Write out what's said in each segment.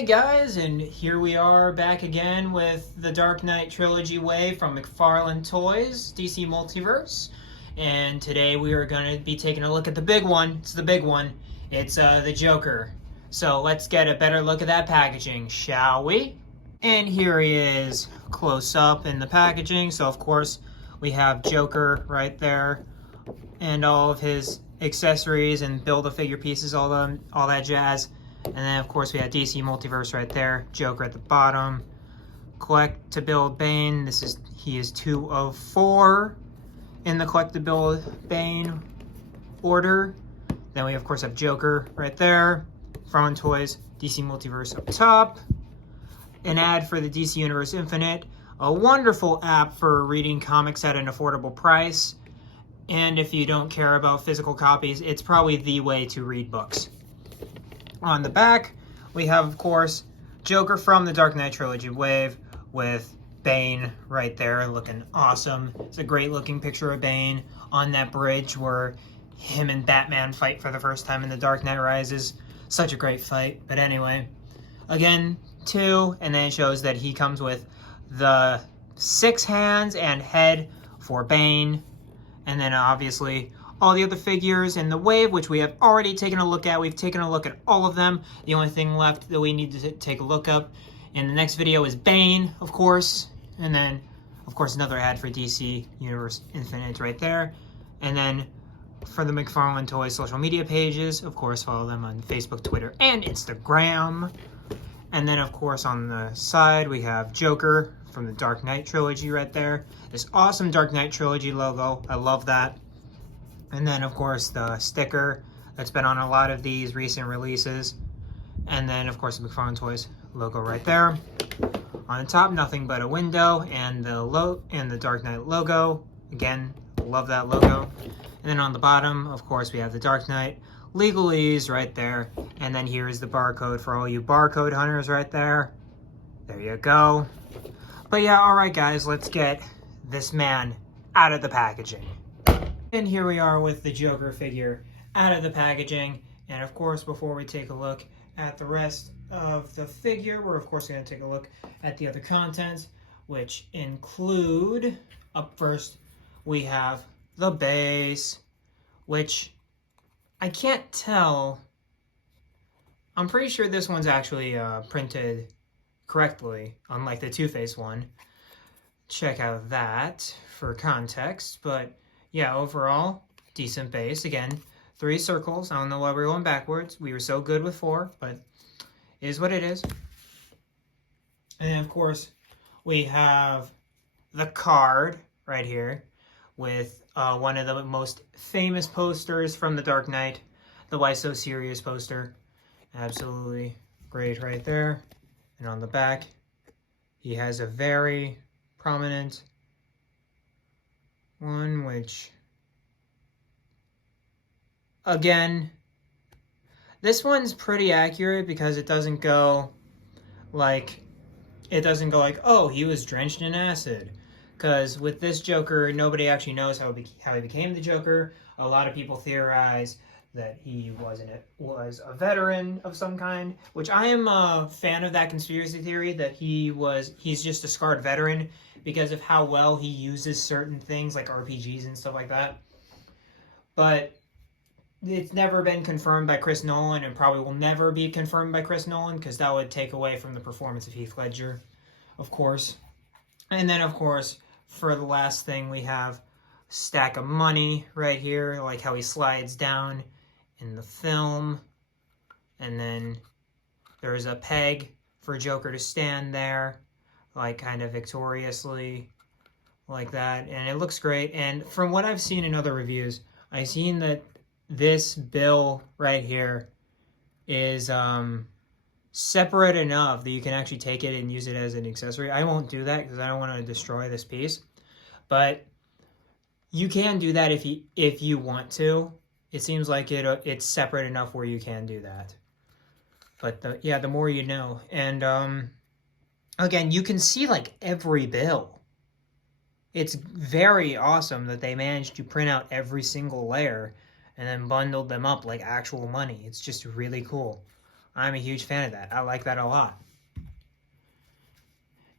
Hey guys, and here we are back again with the Dark Knight Trilogy Wave from McFarlane Toys, DC Multiverse. And today we are going to be taking a look at the big one. It's the big one. It's the Joker. So let's get a better look at that packaging, shall we? And here he is close up in the packaging. So of course we have Joker right there and all of his accessories and Build-A-Figure pieces, all that jazz. And then, of course, we have DC Multiverse right there. Joker at the bottom. Collect to build Bane. He is 2 of 4 in the collect to build Bane order. Then we, of course, have Joker right there. From Toys, DC Multiverse up top. An ad for the DC Universe Infinite. A wonderful app for reading comics at an affordable price. And if you don't care about physical copies, it's probably the way to read books. On the back, we have, of course, Joker from the Dark Knight Trilogy Wave with Bane right there looking awesome. It's a great looking picture of Bane on that bridge where him and Batman fight for the first time in The Dark Knight Rises. Such a great fight. But anyway, again, 2, and then it shows that he comes with the 6 hands and head for Bane. And then obviously all the other figures in the wave, which we have already taken a look at. We've taken a look at all of them. The only thing left that we need to take a look up in the next video is Bane, of course. And then, of course, another ad for DC Universe Infinite right there. And then for the McFarlane Toys social media pages, of course, follow them on Facebook, Twitter, and Instagram. And then, of course, on the side, we have Joker from the Dark Knight Trilogy right there. This awesome Dark Knight Trilogy logo. I love that. And then, of course, the sticker that's been on a lot of these recent releases. And then, of course, the McFarlane Toys logo right there. On the top, nothing but a window and the Dark Knight logo. Again, love that logo. And then on the bottom, of course, we have the Dark Knight legalese right there. And then here's the barcode for all you barcode hunters right there. There you go. But yeah, all right, guys, let's get this man out of the packaging. And here we are with the Joker figure out of the packaging. And of course, before we take a look at the rest of the figure, we're of course going to take a look at the other contents, which include, up first, we have the base, which I can't tell. I'm pretty sure this one's actually printed correctly, unlike the Two-Face one. Check out that for context, but yeah, overall, decent base. Again, 3 circles. I don't know why we're going backwards. We were so good with 4, but it is what it is. And then, of course, we have the card right here with one of the most famous posters from The Dark Knight, the Why So Serious poster. Absolutely great right there. And on the back, he has a very prominent one, which, again, this one's pretty accurate because it doesn't go like, oh, he was drenched in acid. Because with this Joker, nobody actually knows how he became the Joker. A lot of people theorize that he was a veteran of some kind, which I am a fan of that conspiracy theory, that he's just a scarred veteran because of how well he uses certain things like RPGs and stuff like that. But it's never been confirmed by Chris Nolan, and probably will never be confirmed by Chris Nolan, because that would take away from the performance of Heath Ledger, of course. And then, of course, for the last thing, we have stack of money right here, like how he slides down in the film. And then there's a peg for Joker to stand there, like kind of victoriously, like that. And it looks great. And from what I've seen in other reviews, I've seen that this bill right here is separate enough that you can actually take it and use it as an accessory. I won't do that because I don't want to destroy this piece. But you can do that if you want to. It seems like it's separate enough where you can do that. But the more you know. And again, you can see like every bill. It's very awesome that they managed to print out every single layer and then bundled them up like actual money. It's just really cool. I'm a huge fan of that. I like that a lot.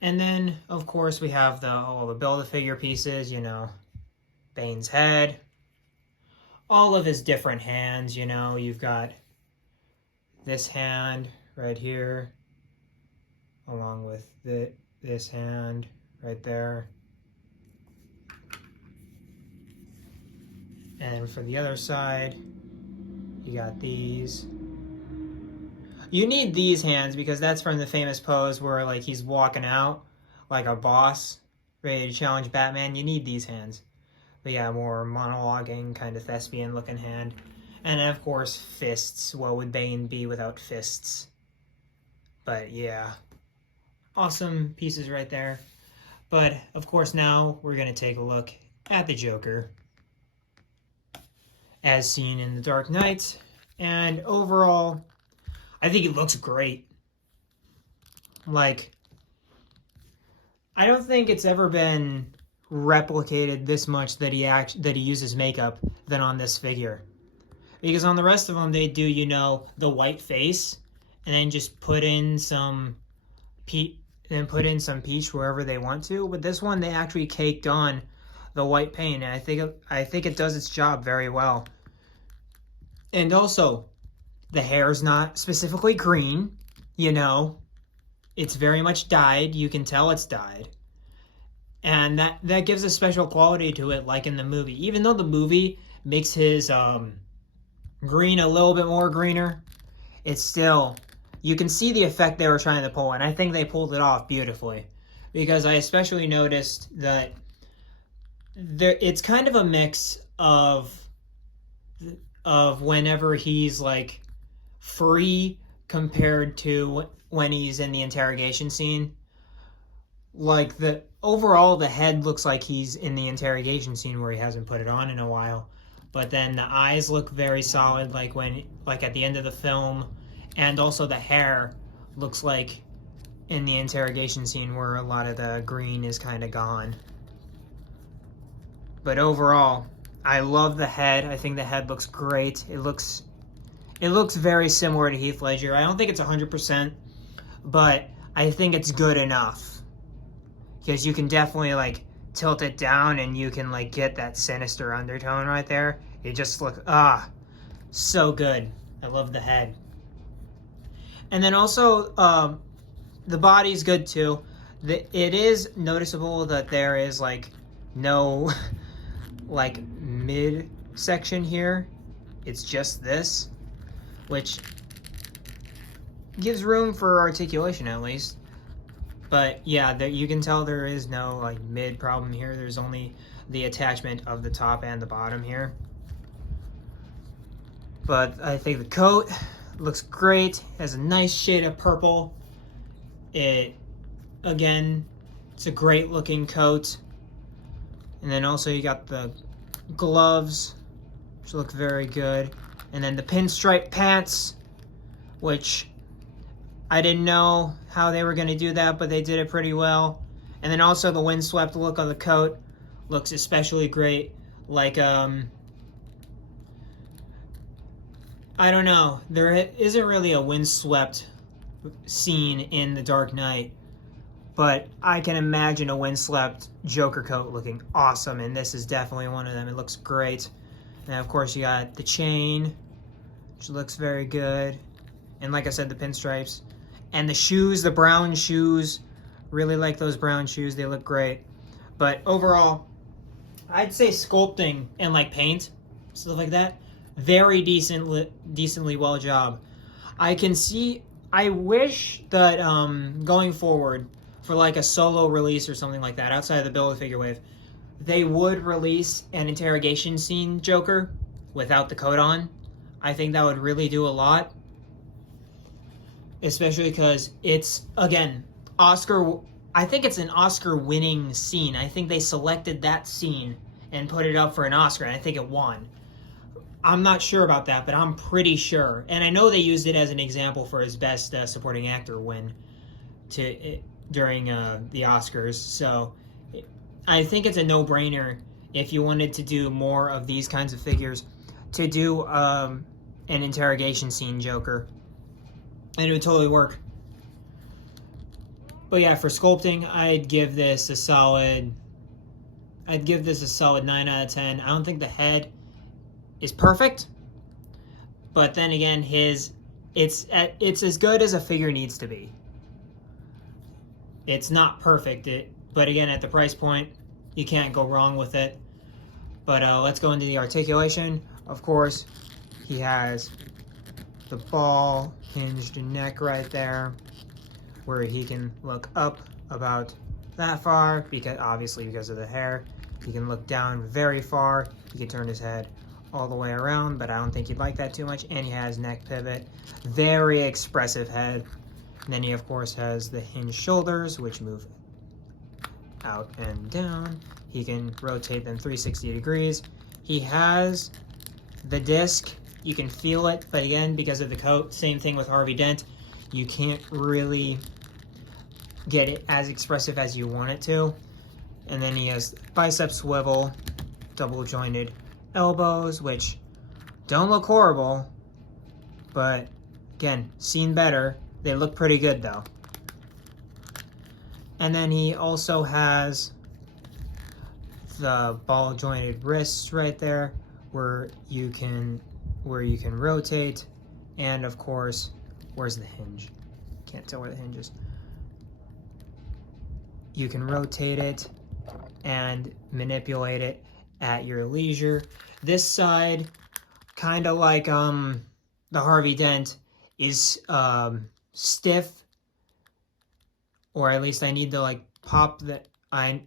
And then, of course, we have all the Build-A-Figure pieces, you know, Bane's head, all of his different hands, you know, you've got this hand right here, along with this hand right there. And for the other side, you got these. You need these hands because that's from the famous pose where like he's walking out like a boss ready to challenge Batman. You need these hands. But yeah, more monologuing, kind of thespian looking hand. And then of course fists. What would Bane be without fists? But yeah, awesome pieces right there. But of course now we're going to take a look at the Joker as seen in The Dark Knight. And overall, I think it looks great. Like, I don't think it's ever been replicated this much that he uses makeup than on this figure. Because on the rest of them, they do, you know, the white face, and then just put in some peach wherever they want to. But this one, they actually caked on the white paint, and I think it does its job very well. And also, the hair's not specifically green, you know. It's very much dyed. You can tell it's dyed. And that gives a special quality to it, like in the movie. Even though the movie makes his green a little bit more greener, it's still, you can see the effect they were trying to pull, and I think they pulled it off beautifully. Because I especially noticed that it's kind of a mix of whenever he's like free compared to when he's in the interrogation scene. Like overall the head looks like he's in the interrogation scene where he hasn't put it on in a while, but then the eyes look very solid like at the end of the film, and also the hair looks like in the interrogation scene where a lot of the green is kind of gone. But overall, I love the head. I think the head looks great. It looks very similar to Heath Ledger. I don't think it's 100%, but I think it's good enough. Because you can definitely like tilt it down and you can like get that sinister undertone right there. It just looks, so good. I love the head. And then also, the body's good too. It is noticeable that there is like no like mid section here. It's just this, which gives room for articulation at least. But yeah, you can tell there is no like mid problem here. There's only the attachment of the top and the bottom here. But I think the coat looks great. It has a nice shade of purple. Again, it's a great looking coat. And then also you got the gloves, which look very good. And then the pinstripe pants, which I didn't know how they were going to do that, but they did it pretty well. And then also the windswept look on the coat looks especially great. Like, I don't know. There isn't really a windswept scene in The Dark Knight, but I can imagine a windswept Joker coat looking awesome, and this is definitely one of them. It looks great. And of course you got the chain, which looks very good. And like I said, the pinstripes. And the shoes, the brown shoes. Really like those brown shoes. They look great. But overall, I'd say sculpting and like paint, stuff like that, very decently well job. I wish that going forward for like a solo release or something like that, outside of the Build-A-Figure wave, they would release an interrogation scene Joker without the coat on. I think that would really do a lot. Especially because it's, again, I think it's an Oscar-winning scene. I think they selected that scene and put it up for an Oscar, and I think it won. I'm not sure about that, but I'm pretty sure. And I know they used it as an example for his best supporting actor win during the Oscars. So I think it's a no-brainer if you wanted to do more of these kinds of figures to do an interrogation scene Joker. and it would totally work. But yeah, for sculpting, I'd give this a solid 9 out of 10. I don't think the head is perfect, but then again, it's as good as a figure needs to be. It's not perfect, but again, at the price point, you can't go wrong with it. But let's go into the articulation. Of course, he has the ball hinged neck right there, where he can look up about that far, because of the hair. He can look down very far. He can turn his head all the way around, but I don't think he'd like that too much. And he has neck pivot. Very expressive head. And then he, of course, has the hinged shoulders, which move out and down. He can rotate them 360 degrees. He has the disc. You can feel it, but again, because of the coat, same thing with Harvey Dent. You can't really get it as expressive as you want it to. And then he has bicep swivel, double jointed elbows, which don't look horrible, but again, seen better. They look pretty good though. And then he also has the ball jointed wrists right there, where you can rotate, and of course, where's the hinge? Can't tell where the hinge is. You can rotate it and manipulate it at your leisure. This side, kind of like the Harvey Dent, is stiff, or at least I need to like pop the I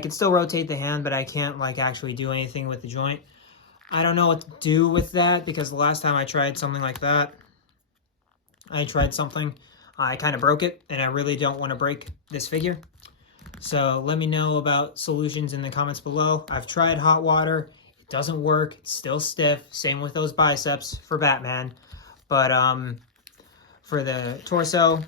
could still rotate the hand, but I can't like actually do anything with the joint. I don't know what to do with that, because the last time I tried something like that, I kind of broke it, and I really don't want to break this figure. So let me know about solutions in the comments below. I've tried hot water. It doesn't work. It's still stiff. Same with those biceps for Batman. But for the torso,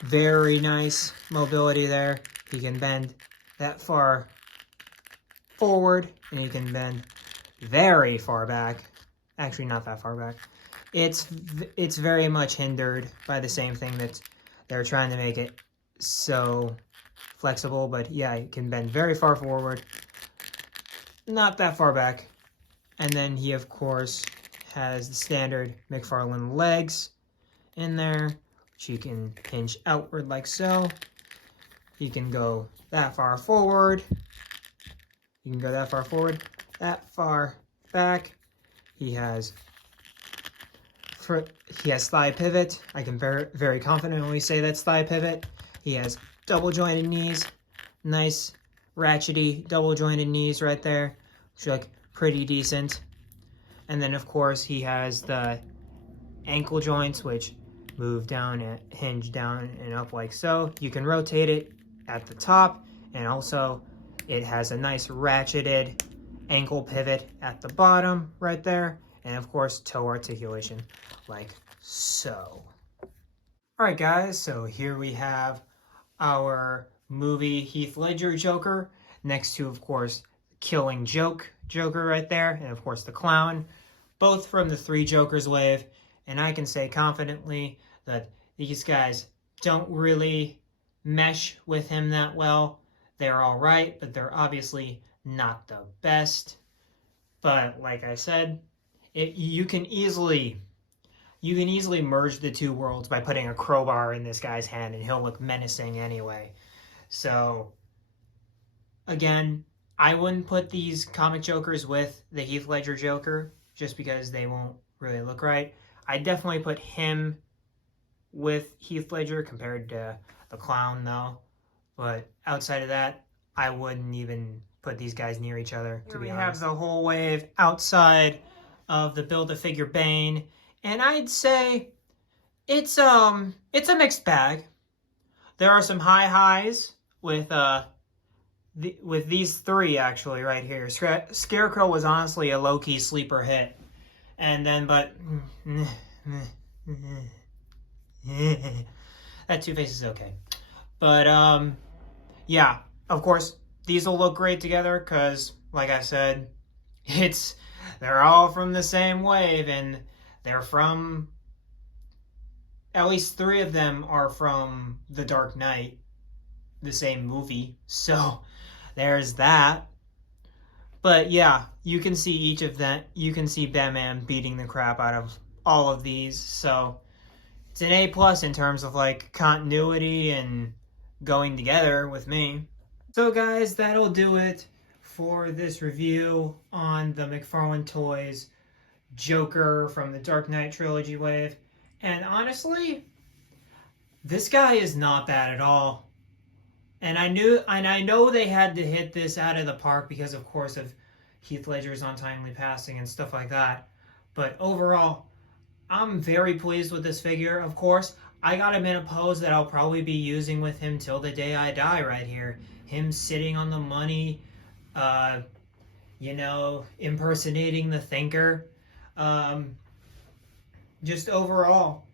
very nice mobility there. He can bend that far forward, and he can bend very far back. Actually, not that far back. It's very much hindered by the same thing that they're trying to make it so flexible. But yeah, it can bend very far forward, not that far back. And then he, of course, has the standard McFarlane legs in there, which you can hinge outward like so. You can go that far forward. You can go that far forward, that far back. He has thigh pivot. I can very confidently say that's thigh pivot. He has double jointed knees, nice ratchety double jointed knees right there, which look pretty decent. And then of course he has the ankle joints, which move down and hinge down and up like so. You can rotate it at the top, and also it has a nice ratcheted ankle pivot at the bottom right there. And of course, toe articulation like so. All right, guys, so here we have our movie Heath Ledger Joker, next to, of course, Killing Joke Joker right there, and of course the Clown, both from the Three Jokers wave. And I can say confidently that these guys don't really mesh with him that well. They're all right, but they're obviously not the best. But like I said, you can easily merge the two worlds by putting a crowbar in this guy's hand, and he'll look menacing anyway. So again, I wouldn't put these comic Jokers with the Heath Ledger Joker, just because they won't really look right. I definitely put him with Heath Ledger compared to the Clown though. But outside of that, I wouldn't even put these guys near each other, to be honest. We have the whole wave outside of the Build-A-Figure Bane, and I'd say it's a mixed bag. There are some high highs with these three actually right here. Scarecrow was honestly a low-key sleeper hit, and then but that Two-Face is okay. But yeah, of course these will look great together because, like I said, they're all from the same wave, and They're from, at least 3 of them are from The Dark Knight, the same movie. So there's that. But yeah, you can see each of them. You can see Batman beating the crap out of all of these. So it's an A plus in terms of like continuity and going together with me. So guys, that'll do it for this review on the McFarlane Toys Joker from the Dark Knight Trilogy wave. And honestly, this guy is not bad at all. And I know they had to hit this out of the park because, of course, of Heath Ledger's untimely passing and stuff like that. But overall, I'm very pleased with this figure. Of course, I got him in a pose that I'll probably be using with him till the day I die right here. Him sitting on the money, impersonating the Thinker. Just overall,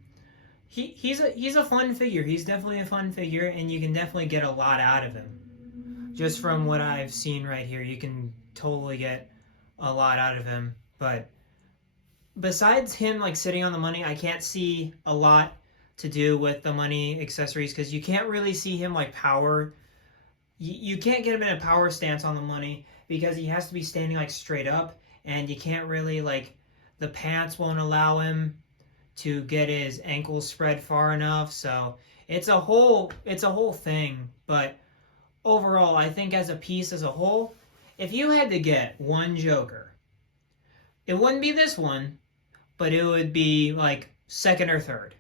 he's a fun figure. He's definitely a fun figure, and you can definitely get a lot out of him. Just from what I've seen right here, you can totally get a lot out of him. But besides him like sitting on the money, I can't see a lot to do with the money accessories because you can't really see him like power. You can't get him in a power stance on the money because he has to be standing like straight up, and you can't really like, the pants won't allow him to get his ankles spread far enough. So it's a whole thing. But overall, I think as a piece as a whole, if you had to get one Joker, it wouldn't be this one, but it would be like second or third.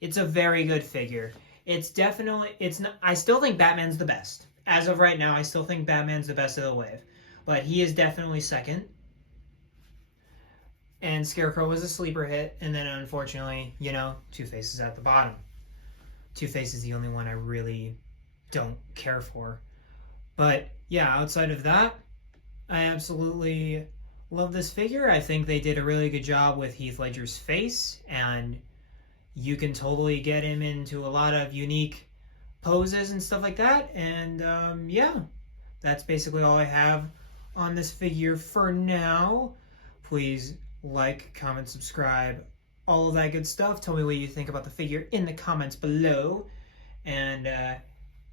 It's a very good figure. I still think Batman's the best. As of right now, I still think Batman's the best of the wave. But he is definitely second. And Scarecrow was a sleeper hit. And then unfortunately, Two-Face is at the bottom. Two-Face is the only one I really don't care for. But yeah, outside of that, I absolutely love this figure. I think they did a really good job with Heath Ledger's face, and you can totally get him into a lot of unique poses and stuff like that. And yeah, that's basically all I have on this figure for now. Please like, comment, subscribe, all of that good stuff. Tell me what you think about the figure in the comments below. And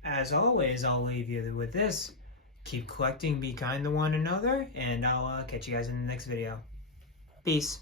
as always, I'll leave you with this. Keep collecting, be kind to one another, and I'll catch you guys in the next video. Peace.